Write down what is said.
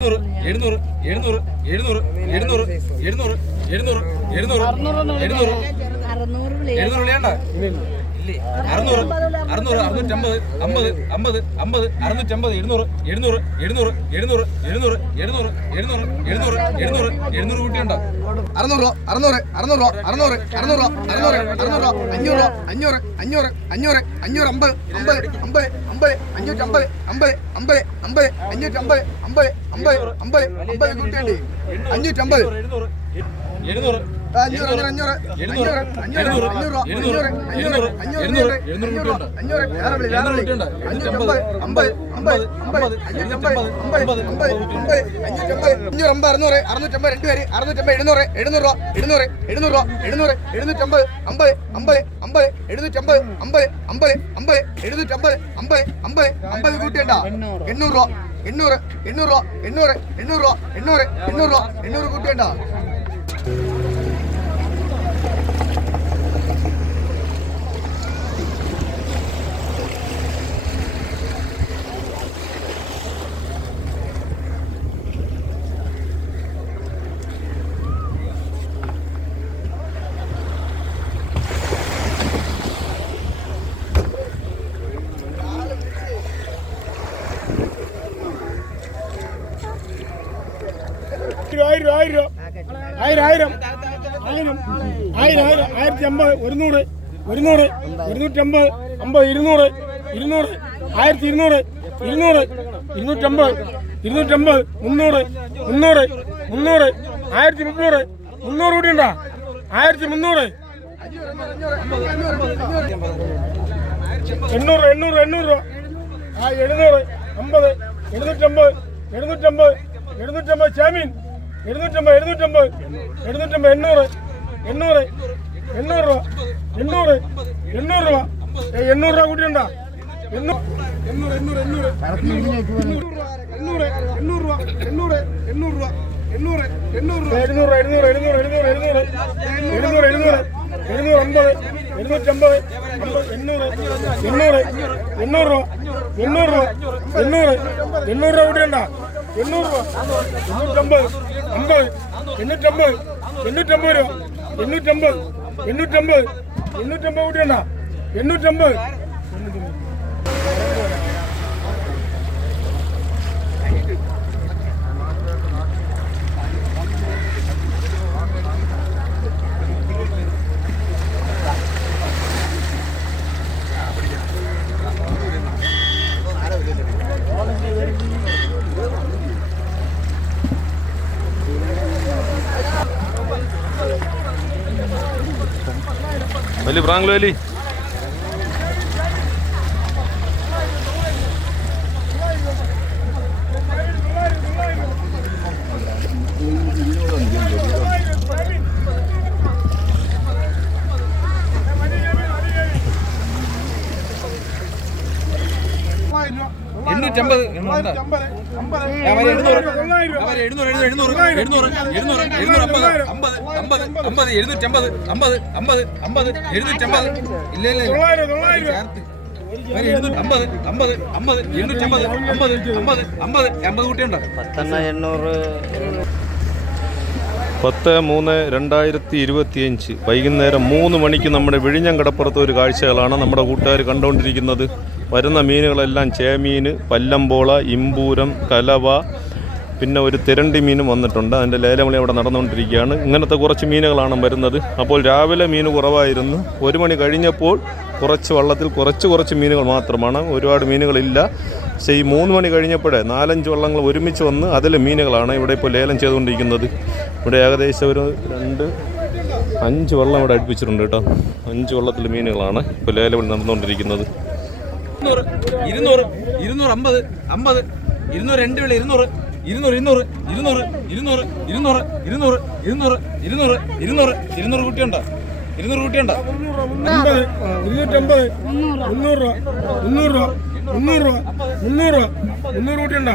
എഴുന്നൂറ് എഴുന്നൂറ് എഴുന്നൂറ് എഴുന്നൂറ് എഴുന്നൂറ് എഴുന്നൂറ് എഴുന്നൂറ് എഴുന്നൂറ് എഴുന്നൂറ് എഴുന്നൂറ് വിളിയണ്ട അറുന്നൂറ് അറുന്നൂറ് അറുന്നൂറ്റമ്പത് അമ്പത് അമ്പത് അമ്പത് അറുന്നൂറ്റമ്പത് എഴുന്നൂറ് എഴുന്നൂറ് എഴുന്നൂറ് എഴുന്നൂറ് എഴുന്നൂറ് എഴുന്നൂറ് എഴുന്നൂറ് എഴുന്നൂറ് എഴുന്നൂറ് എഴുന്നൂറ് കൂട്ടിയുണ്ടോ അറുന്നൂറ് അറുന്നൂറ് അറുന്നൂറ് അറുന്നൂറ് അറുന്നൂറ് അറുന്നൂറ് അറുന്നൂറ് അഞ്ഞൂറ് അഞ്ഞൂറ് അഞ്ഞൂറ് അഞ്ഞൂറ് അഞ്ഞൂറ് അമ്പത് അമ്പത് അമ്പത് അമ്പത് അഞ്ഞൂറ്റമ്പത് അമ്പത് അമ്പത് അമ്പത് അഞ്ഞൂറ്റമ്പത് അമ്പത് അമ്പത് അമ്പത് അമ്പത് കൂട്ടിയുണ്ട് അഞ്ഞൂറ്റമ്പത് എഴുന്നൂറ് അഞ്ഞൂറ് അഞ്ഞൂറ് അഞ്ഞൂറ്. അഞ്ഞൂറ് അഞ്ഞൂറ് അഞ്ഞൂറ് അഞ്ഞൂറ് അഞ്ഞൂറ് അഞ്ഞൂറ് അഞ്ഞൂറ് അഞ്ഞൂറ് വേറെ വിളി വേറെ വിളി അഞ്ഞൂറ്റമ്പത് അമ്പത് അമ്പത് അമ്പത് അഞ്ഞൂറ്റമ്പത് അമ്പത് അമ്പത് അമ്പത് അഞ്ഞൂറ്റമ്പത് അഞ്ഞൂറ് അമ്പത് അറുന്നൂറ് അറുന്നൂറ്റമ്പത് രണ്ട് പേര് അറുന്നൂറ്റമ്പത് എഴുന്നൂറ് എഴുന്നൂറ് രൂപ എഴുന്നൂറ് എഴുന്നൂറ് രൂപ എഴുന്നൂറ് എഴുന്നൂറ്റമ്പത് അമ്പത് അമ്പത് അമ്പത് എഴുന്നൂറ്റമ്പത് അമ്പത് അമ്പത് അമ്പത് എഴുന്നൂറ്റമ്പത് അമ്പത് അമ്പത് അമ്പത് കൂട്ടിയണ്ട? എണ്ണൂറ്. രൂപ എണ്ണൂറ് എണ്ണൂറ് രൂപ എണ്ണൂറ് എണ്ണൂറ് രൂപ എണ്ണൂറ് എണ്ണൂറ് രൂപ എണ്ണൂറ് കൂട്ടിയണ്ട? ആയിരം ആയിരം ആയിരം. ആയിരം ആയിരം. ആയിരം. ആയിരം ആയിരത്തി അമ്പത് ഒരുന്നൂറ്. ഒരുന്നൂറ്. ഇരുന്നൂറ്റമ്പത്. അമ്പത് ഇരുന്നൂറ്. ഇരുന്നൂറ്. ആയിരത്തി ഇരുന്നൂറ്. ഇരുന്നൂറ് ഇരുന്നൂറ്റമ്പത്. ഇരുന്നൂറ്റമ്പത്. മുന്നൂറ്. മുന്നൂറ്. മുന്നൂറ്. ആയിരത്തി മുന്നൂറ് മുന്നൂറ് കൂടി ഉണ്ടോ ആയിരത്തി മുന്നൂറ് എണ്ണൂറ് എണ്ണൂറ് എണ്ണൂറ് രൂപ. ആ എഴുന്നൂറ്. അമ്പത്. എഴുന്നൂറ്റമ്പത്. എഴുന്നൂറ്റമ്പത്. എഴുന്നൂറ്റമ്പത്. ചാമീൻ എഴുന്നൂറ്റമ്പത് എഴുന്നൂറ്റമ്പത് എഴുന്നൂറ്റമ്പത് എണ്ണൂറ് എണ്ണൂറ് എണ്ണൂറ് രൂപ എണ്ണൂറ് എണ്ണൂറ് രൂപ എണ്ണൂറ് രൂപ കൂട്ടിയുണ്ടാ എണ്ണൂറ് എണ്ണൂറ് എണ്ണൂറ് എണ്ണൂറ് എണ്ണൂറ് രൂപ എണ്ണൂറ് എണ്ണൂറ് രൂപ എണ്ണൂറ് എണ്ണൂറ് രൂപ എഴുന്നൂറ് എഴുന്നൂറ് എഴുന്നൂറ് എഴുന്നൂറ് എഴുന്നൂറ് എഴുന്നൂറ് എഴുന്നൂറ് എഴുന്നൂറ് അമ്പത് എഴുന്നൂറ്റമ്പത് എണ്ണൂറ് എണ്ണൂറ് എണ്ണൂറ് രൂപ എണ്ണൂറ് രൂപ എണ്ണൂറ് എണ്ണൂറ് രൂപ കൂട്ടിയുണ്ടാ എണ്ണൂറ് രൂപ എണ്ണൂറ്റമ്പത് അമ്പത് എണ്ണൂറ്റമ്പത് എണ്ണൂറ്റമ്പത് രൂപ. എണ്ണൂറ്റമ്പത് എണ്ണൂറ്റമ്പത് എണ്ണൂറ്റമ്പത് കൂട്ടിയുണ്ടോ എണ്ണൂറ്റമ്പത്. Eli, Branglo Eli. എണ്ണൂറ്റമ്പത് എഴുന്നൂറ് എഴുന്നൂറ് എഴുന്നൂറ് എഴുന്നൂറ് എഴുന്നൂറ് അമ്പത് അമ്പത്. അമ്പത് അമ്പത് എഴുന്നൂറ്റമ്പത് അമ്പത് അമ്പത് അമ്പത് എഴുന്നൂറ്റമ്പത്. ഇല്ല ഇല്ല അമ്പത് അമ്പത് അമ്പത് എണ്ണൂറ്റമ്പത് അമ്പത് അമ്പത് അമ്പത്. അമ്പത് കുട്ടിയുണ്ടോ. പത്തെണ്ണ എണ്ണൂറ്. പത്ത് മൂന്ന് രണ്ടായിരത്തി ഇരുപത്തിയഞ്ച്. വൈകുന്നേരം മൂന്ന് മണിക്ക് നമ്മുടെ വിഴിഞ്ഞം കടപ്പുറത്ത് ഒരു കാഴ്ചകളാണ് നമ്മുടെ കൂട്ടുകാർ കണ്ടുകൊണ്ടിരിക്കുന്നത്. വരുന്ന മീനുകളെല്ലാം ചേമീൻ പല്ലമ്പോള ഇമ്പൂരം കലവ പിന്നെ ഒരു തിരണ്ടി മീനും വന്നിട്ടുണ്ട്. അതിന്റെ ലേലവിളി അവിടെ നടന്നുകൊണ്ടിരിക്കുകയാണ്. ഇങ്ങനത്തെ കുറച്ച് മീനുകളാണ് വരുന്നത്. അപ്പോൾ രാവിലെ മീൻ കുറവായിരുന്നു. ഒരു മണി കഴിഞ്ഞപ്പോൾ കുറച്ച് വള്ളത്തിൽ കുറച്ച് കുറച്ച് മീനുകൾ മാത്രമാണ്. ഒരുപാട് മീനുകളില്ല. പക്ഷേ ഈ മൂന്ന് മണി കഴിഞ്ഞപ്പോഴേ നാലഞ്ച് വള്ളങ്ങൾ ഒരുമിച്ച് വന്ന് അതിൽ മീനുകളാണ് ഇവിടെ ഇപ്പോൾ ലേലം ചെയ്തുകൊണ്ടിരിക്കുന്നത്. ഇവിടെ ഏകദേശം ഒരു രണ്ട് അഞ്ച് വള്ളം ഇവിടെ അടുപ്പിച്ചിട്ടുണ്ട് കേട്ടോ. അഞ്ച് വള്ളത്തിൽ മീനുകളാണ് ഇപ്പോൾ ലേലവിളി നടന്നുകൊണ്ടിരിക്കുന്നത്. ഇരുന്നൂറ് ഇരുന്നൂറ് ഇരുന്നൂറ് അമ്പത് അമ്പത് ഇരുന്നൂറ് രണ്ട് വിള ഇരുന്നൂറ്. ഇരുന്നൂറ് ഇരുന്നൂറ് ഇരുന്നൂറ് ഇരുന്നൂറ് ഇരുന്നൂറ് ഇരുന്നൂറ് ഇരുന്നൂറ് ഇരുന്നൂറ് ഇരുന്നൂറ് ഇരുന്നൂറ് കുട്ടിയുണ്ടോ? ഇരുന്നൂറ് കുട്ടിയുണ്ടോ? അമ്പത് ഇരുന്നൂറ്റമ്പത് മുന്നൂറ്. രൂപ മുന്നൂറ് രൂപ മുന്നൂറ് രൂപ മുന്നൂറ് രൂപ മുന്നൂറ് കൂട്ടിയുണ്ടോ?